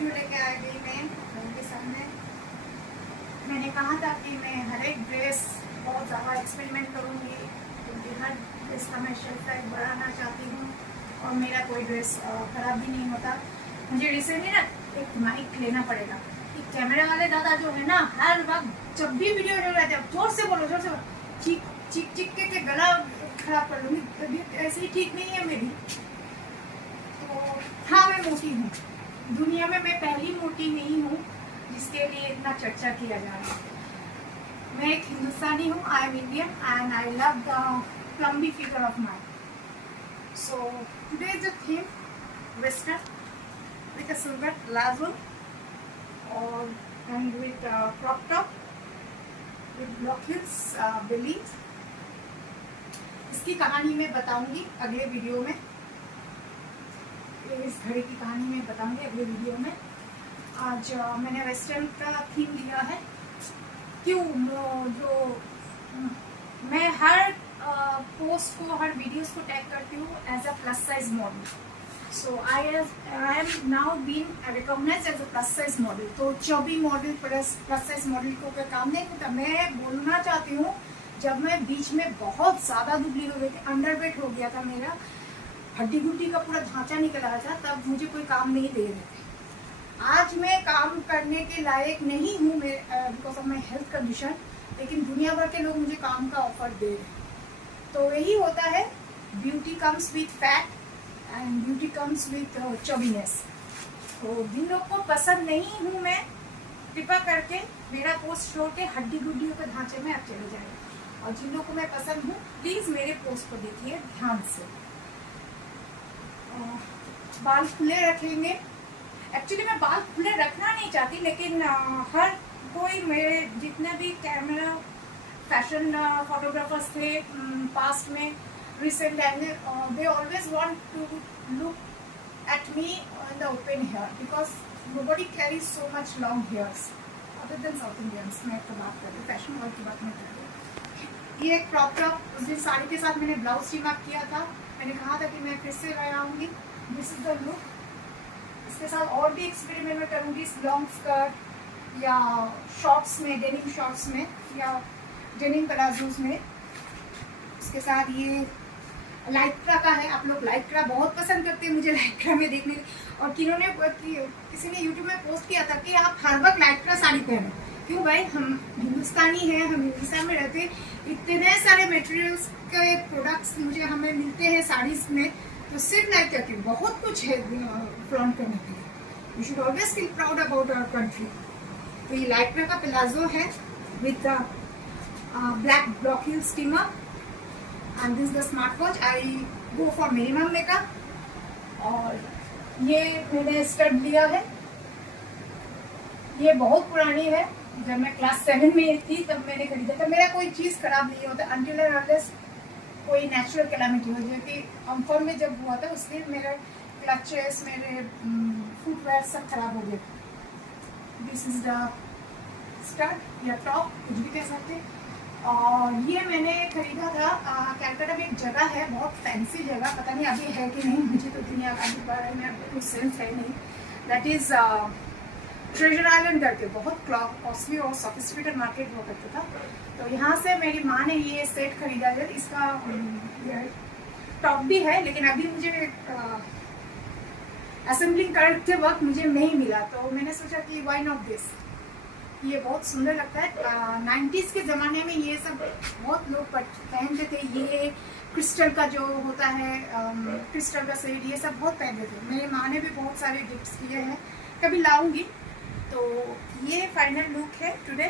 Video लेके आ गई मैं उनके सामने। मैंने कहा था कि मैं हर एक ड्रेस बहुत ज़्यादा एक्सपेरिमेंट करूँगी, क्योंकि हर ड्रेस का मैं शेल्फ लाइफ बढ़ाना चाहती हूँ और मेरा कोई ड्रेस ख़राब भी नहीं होता। मुझे रिसेंटली ना एक माइक लेना पड़ेगा। एक कैमरा वाले दादा जो है ना, हर वक्त जब भी वीडियो ले रहे थे, जोर से बोलो, जोर से बोलो, चीख चीख चीख के गला खराब कर लूँगी। तबीयत ऐसे ही ठीक नहीं है मेरी। तो हाँ, मैं मोटी हूँ, दुनिया में मैं पहली मोटी नहीं हूँ जिसके लिए इतना चर्चा किया जा रहा है। मैं एक हिंदुस्तानी हूँ, I am Indian and I love the plumpy figure of mine. So today is the theme western with a silver palazzo or and with crop top with block heels bellies। इसकी कहानी मैं बताऊंगी अगले वीडियो में। इस घड़ी की कहानी मैं बताऊंगी अगले वीडियो में। आज मैंने वेस्टर्न का थीम लिया है। क्यों जो मैं हर पोस्ट को, हर वीडियोस को टैग करती हूँ as a plus size model. So I am now being recognized as a plus size model। तो चौबी मॉडल प्लस साइज मॉडल को का काम नहीं होता। मैं बोलना चाहती हूँ, जब मैं बीच में बहुत ज़्यादा दुबली हो गई थी, अंडरवेट हो गया था, मेरा हड्डी गुड्डी का पूरा ढांचा निकल आया था, तब मुझे कोई काम नहीं दे रहे थे। आज मैं काम करने के लायक नहीं हूँ because of my health condition, लेकिन दुनिया भर के लोग मुझे काम का ऑफर दे रहे हैं। तो यही होता है, beauty comes with fat and beauty comes with chubbiness. तो जिन लोग को पसंद नहीं हूँ मैं, कृपा करके मेरा पोस्ट छोड़ के हड्डी गुड्डियों के ढांचे में आप चले जाए, और जिन लोग को मैं पसंद हूँ प्लीज मेरे पोस्ट को देखिए ध्यान से। बाल खुले रखेंगे। एक्चुअली मैं बाल खुले रखना नहीं चाहती, लेकिन हर कोई, मेरे जितने भी कैमरा फैशन फोटोग्राफर्स थे पास्ट में, recent time, they always want to look at me in the open hair because nobody carries so much long hairs other than South Indians। मैं तो बात कर रही हूँ, फैशन वर्ल्ड की बात नहीं कर रही। ये एक क्रॉप टॉप उस दिन साड़ी के साथ मैंने ब्लाउज टीम अप किया था। मैंने कहा था कि मैं फिर से लगाऊंगी। This is the look. इसके साथ और भी एक्सपेरिमेंट मैं करूँगी, लॉन्ग स्कर्ट या शॉर्ट्स में, डेनिम शॉर्ट्स में या डेनिम प्लाजोज में। इसके साथ ये लाइक्रा का है। आप लोग लाइक्रा बहुत पसंद करते हैं मुझे लाइक्रा में देखने। और किसी ने यूट्यूब में पोस्ट किया था कि आप हर वक्त लाइक्रा साड़ी पहनो। क्यों भाई, हम हिंदुस्तानी हैं, हम हिंदुस्तान में रहते हैं, इतने सारे मटेरियल्स के प्रोडक्ट्स हमें मिलते हैं साड़ीज में, तो सिर्फ लाइक्रा के बहुत कुछ है फ्लॉन्ट करने के लिए। You should always feel proud about our country. तो ये लाइक्रा का प्लाजो है with black block heel steamer and this is the smart watch। I go for minimum makeup। और ये मैंने स्कर्ट लिया है, ये बहुत पुरानी है, जब मैं क्लास 7 में थी तब मैंने खरीदा था। मेरा कोई चीज़ खराब नहीं होता until and unless कोई नेचुरल कैलामिटी हो, जैसे कि अम्फर में जब हुआ था उसके मेरे क्लचेस, मेरे फुटवेयर सब खराब हो गए। दिस इज द स्कर्ट या टॉप, कुछ भी कह सकते हैं। और ये मैंने खरीदा था कैलकाटा में, एक जगह है बहुत फैंसी जगह, पता नहीं अभी है कि नहीं, मुझे तो दुनिया का के बारे में कुछ सेंस है नहीं। दैट इज़ ट्रेजर आइलैंड करके बहुत कॉस्टली और सोफिस्टिकेटेड मार्केट हुआ करता था। तो यहाँ से मेरी माँ ने ये सेट खरीदा है। इसका टॉप भी है, लेकिन अभी मुझे असेंबलिंग करते वक्त मुझे नहीं मिला, तो मैंने सोचा कि वाई नॉट दिस। ये बहुत सुंदर लगता है। 90s के ज़माने में ये सब बहुत लोग पहनते थे। ये क्रिस्टल का जो होता है, क्रिस्टल का सेट, ये सब बहुत पहनते थे। मेरी माँ ने भी बहुत सारे गिफ्ट्स किए हैं, कभी लाऊंगी। तो ये फाइनल लुक है today,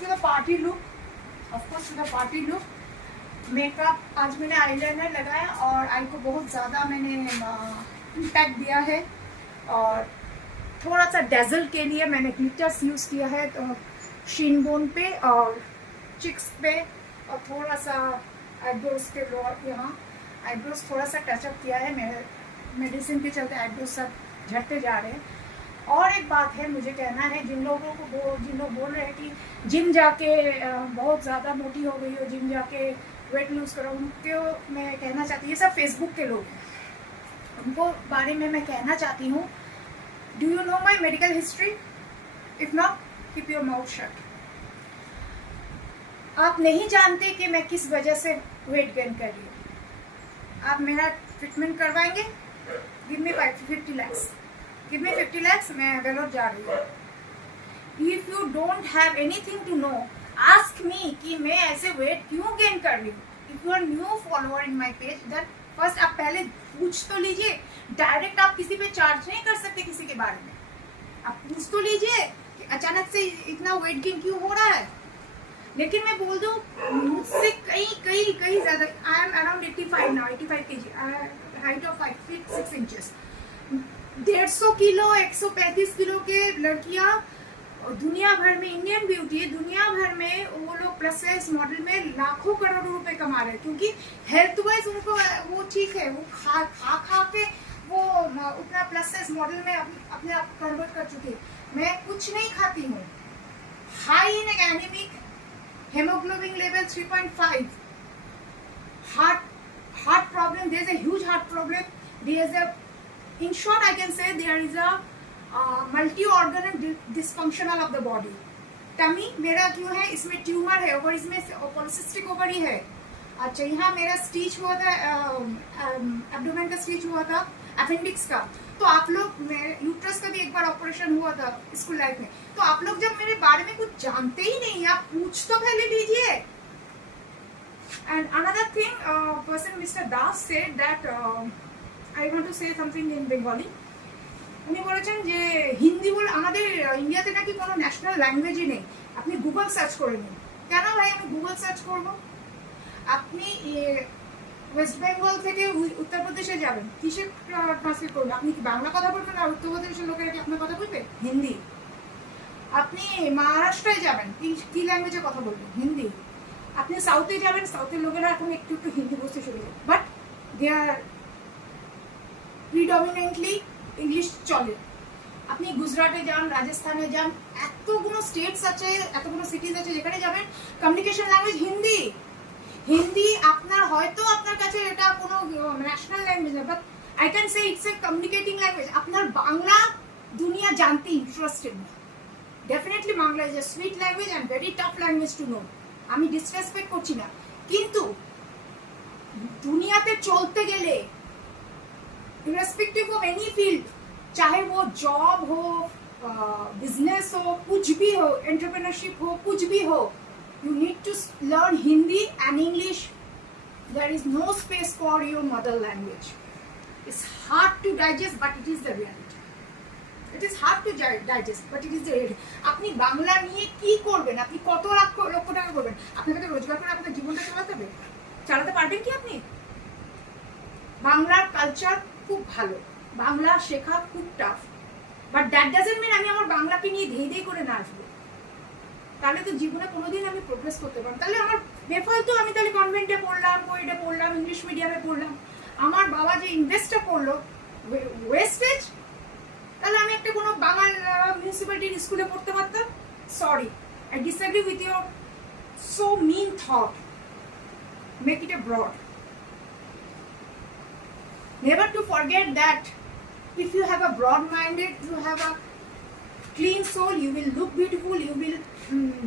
to the party look, of course to the party look. Makeup आज मैंने आईलाइनर लगाया और आई को बहुत ज़्यादा मैंने इम्पैक्ट दिया है, और थोड़ा सा डेजल के लिए मैंने ग्लिटर्स यूज़ किया है, तो शीन बोन पे और चिक्स पे, और थोड़ा सा आईब्रोज के यहाँ आईब्रोज थोड़ा सा टचअप किया है। मेरे मेडिसिन के चलते आईब्रोज सब झड़ते जा रहे हैं। और एक बात है मुझे कहना है, जिन लोग बोल रहे हैं कि जिम जाके बहुत ज़्यादा मोटी हो गई हो, जिम जाके वेट लूज करो, उनको मैं कहना चाहती हूँ, ये सब फेसबुक के लोग हैं, उनको बारे में मैं कहना चाहती हूँ do you know my medical history? If not, keep your mouth shut. आप नहीं जानते कि मैं किस वजह से वेट गेन कर रही हूँ। आप मेरा ट्रीटमेंट करवाएंगे? Give me 50 lakhs, give me 50 lakhs, मैं वेलोर जा रही हूँ। If you don't have anything to know, ask me कि मैं ऐसे वेट क्यों गेन कर रही हूँ। If you are new follower in my page, then first आप पहले पूछ तो लीजिए। डायरेक्ट आप किसी पे चार्ज नहीं कर सकते किसी के बारे में। आप पूछ तो लीजिए कि अचानक से इतना वेट गेन क्यों हो रहा है। लेकिन मैं बोल दूं, मुझसे कई ज्यादा, I am around 85 now, 85 kg, height of 5 feet 6 inches। 150 kilo 135 kilo के लड़कियां दुनिया भर में, इंडियन ब्यूटी दुनिया भर में वो लोग प्लस साइज मॉडल में लाखों करोड़ों रुपए कमा रहे हैं, क्योंकि हेल्थ वाइज उनको वो ठीक है, वो खा के वो उतना प्लस साइज मॉडल में अपने आप कन्वर्ट कर चुके हैं। मैं कुछ नहीं खाती हूँ, high in anaemic, hemoglobin level 3.5, heart problem, there is a huge heart problem, there is a, in short I can say there is a multi organ and dysfunctional of the body। Tummy मेरा क्यों है, इसमें tumour है, ovaries में polycystic ovary है। अच्छा, यहाँ मेरा स्टिच हुआ था, एब्डोमेन का स्टिच हुआ था, अपेंडिक्स का। तो आप लोग, यूट्रस का भी एक बार ऑपरेशन हुआ था स्कूल लाइफ में। तो आप लोग जब मेरे बारे में कुछ जानते ही नहीं, आप पूछ तो पहले लीजिए। And another thing, person mister Das said that I want to say something in Bengali. উনি বলেছেন যে হিন্দি বলে আমাদের ইন্ডিয়াতে নাকি কোনো ন্যাশনাল ল্যাঙ্গুয়েজই নেই। আপনি গুগল সার্চ করে নিন। কেন ভাই আমি গুগল সার্চ করব? আপনি ওয়েস্ট বেঙ্গল থেকে উত্তরপ্রদেশে যাবেন, কিসে ট্রান্সলেট করবেন? আপনি কি বাংলা কথা বলবেন আর উত্তরপ্রদেশের লোকেরা কি আপনার কথা বলবে? হিন্দি। আপনি মহারাষ্ট্রে যাবেন, কি ল্যাঙ্গুয়েজে কথা বলবেন? হিন্দি। আপনি সাউথে যাবেন, সাউথের লোকেরা এখন একটু একটু হিন্দি বুঝতে শুরু করে, but they are predominantly English চলে। আপনি গুজরাটে যান, রাজস্থানে যান, এতগুলো স্টেটস আছে, এতগুলো সিটিজ আছে, যেখানে যাবেন কমিউনিকেশন ল্যাঙ্গুয়েজ হিন্দি। হিন্দি আপনার হয়তো আপনার কাছে এটা কোনো ন্যাশনাল ল্যাঙ্গুয়েজ না, but I can say it's a communicating language. আপনার বাংলা দুনিয়া জানতে ইন্টারেস্টেড না। Definitely Bangla is a sweet language and very tough language to know. আমি ডিসরেসপেক্ট করছি না, কিন্তু দুনিয়াতে চলতে গেলে irrespective of any field, चाहे वो जॉब हो, बिजनेस हो, कुछ भी हो, एंटरप्रेन्योरशिप हो, कुछ भी हो, you need to learn Hindi and English. There is no space for your mother language. It's hard to digest, but it is the reality. It is hard to digest, but it is the reality. আপনি বাংলা নিয়ে কি করবেন? আপনি কত লক্ষ টাকা করবেন? আপনাকে তো রোজগার করে আপনার জীবনটা চালাতে হবে। চালাতে পারবেন কি আপনি? বাংলার কালচার খুব ভালো, বাংলা শেখা খুব tough, but that doesn't mean আমি আমার বাংলাকে নিয়ে ধেই করে নাচবো। তাহলে তো জীবনে কোনোদিন আমি প্রোগ্রেস করতে পারবো। তাহলে আমার বেফালতু আমি তাহলে কনভেন্টে পড়লাম, কোয়েডে পড়লাম, ইংলিশ মিডিয়ামে পড়লাম, আমার বাবা যে ইনভেস্টটা করলো ওয়েস্টেজ। তাহলে আমি একটা কোনো বাঙাল মিউনিসিপ্যালিটির স্কুলে পড়তে পারতাম। Sorry, I disagree with your so mean thought. Make it a broad. Never to forget that if you have a broad-minded, you have a clean soul, you will look beautiful, you will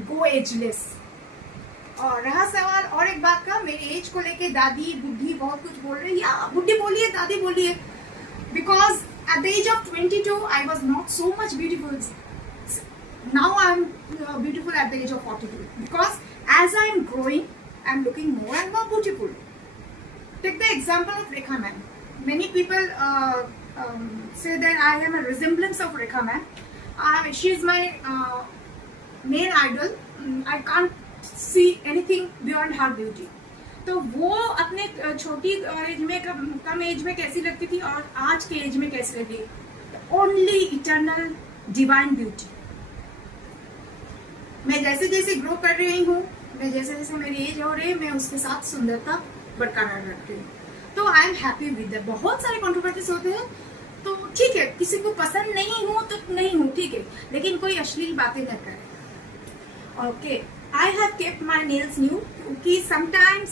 go ageless. और रहा सवाल और एक बात का, मेरी as को लेके दादी बुढ़ी बहुत कुछ बोल रही है, या बुढ़ी बोलिए, दादी बोलिए, because at the age of 22 I was not so much beautiful. Now I am beautiful at the age of 42, because as I am growing I am looking more and more beautiful. Take the example of Rekha ma'am. Many people say that I am a resemblance of Rekha ma'am. She is my main idol. I can't see anything beyond her beauty. तो वो अपने छोटी as में, कम as में कैसी लगती थी और आज के एज में कैसी लगी? Only eternal divine beauty. मैं जैसे जैसे ग्रो कर रही हूँ, मैं जैसे जैसे मेरी एज हो रही है, मैं उसके साथ सुंदरता बरकरार रखती हूँ। तो I am happy with that. बहुत सारे कंट्रोवर्सीज होते हैं, तो ठीक है, किसी को पसंद नहीं हूँ तो नहीं हूँ, ठीक है, लेकिन कोई अश्लील बातें न करे। Okay, I have kept my nails nude, क्योंकि sometimes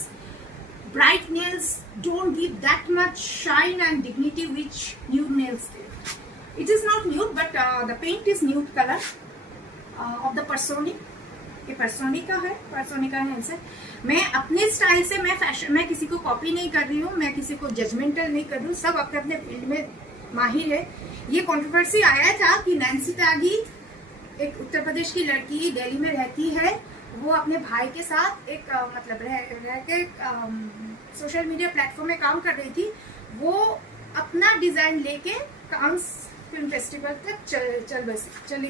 bright nails don't give that much shine and dignity which nude nails give. It is not nude, but the paint is nude color of the Personi. ये पर्सोनी का है, पर्सोनी का है ऐसे। मैं अपने style से, मैं फैशन, मैं किसी को कॉपी नहीं कर रही हूँ, मैं किसी को जजमेंटल नहीं कर रही हूँ, सब अपने अपने फील्ड में माहिर है। ये कंट्रोवर्सी आया था कि नैन्सी त्यागी, एक उत्तर प्रदेश की लड़की, दिल्ली में रहती है, वो अपने भाई के साथ एक मतलब रह के सोशल मीडिया प्लेटफॉर्म में काम कर रही थी। वो अपना डिजाइन लेके कांस फिल्म फेस्टिवल तक चली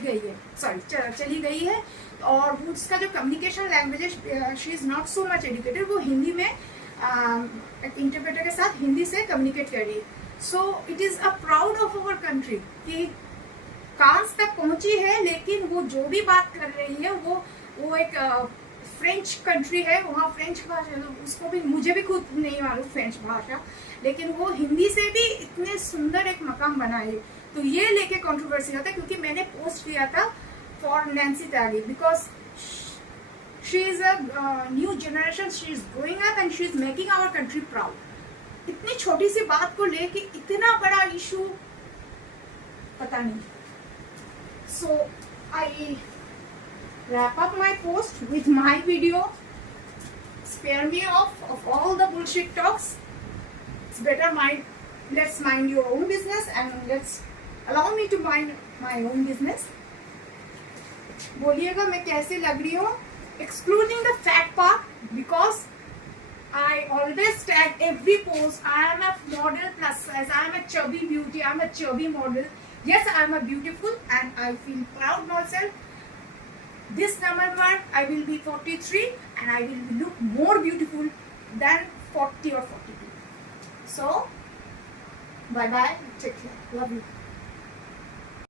गई है। और उसका जो कम्युनिकेशन लैंग्वेज है, she is not so much educated, वो हिंदी में एक इंटरप्रेटर के साथ हिंदी से कम्युनिकेट कर रही है। So it is a proud of our country कि कांस तक पहुंची है, लेकिन वो जो भी बात कर रही है वो एक फ्रेंच कंट्री है, वहाँ फ्रेंच भाषा, उसको भी, मुझे भी खुद नहीं मालूम फ्रेंच भाषा, लेकिन वो हिंदी से भी इतने सुंदर एक मकाम बनाए। तो ये लेके कंट्रोवर्सी होता है, क्योंकि मैंने पोस्ट किया था for Nancy Tyagi, because she is a new generation, she is growing up and she is making our country proud. इतनी छोटी सी बात को लेके इतना बड़ा इशू, पता नहीं। सो आई wrap up my post with my video. Spare me of all the bullshit talks. It's better let's mind your own business and let's allow me to mind my own business. बोलिएगा मैं कैसे लग रही हूँ, excluding the fat part, because I always tag every post. I am a model plus size. I am a chubby beauty. I am a chubby model. Yes, I am a beautiful and I feel proud myself. This November I will be 43 and I will look more beautiful than 40 or 42. So bye bye, take care, love you.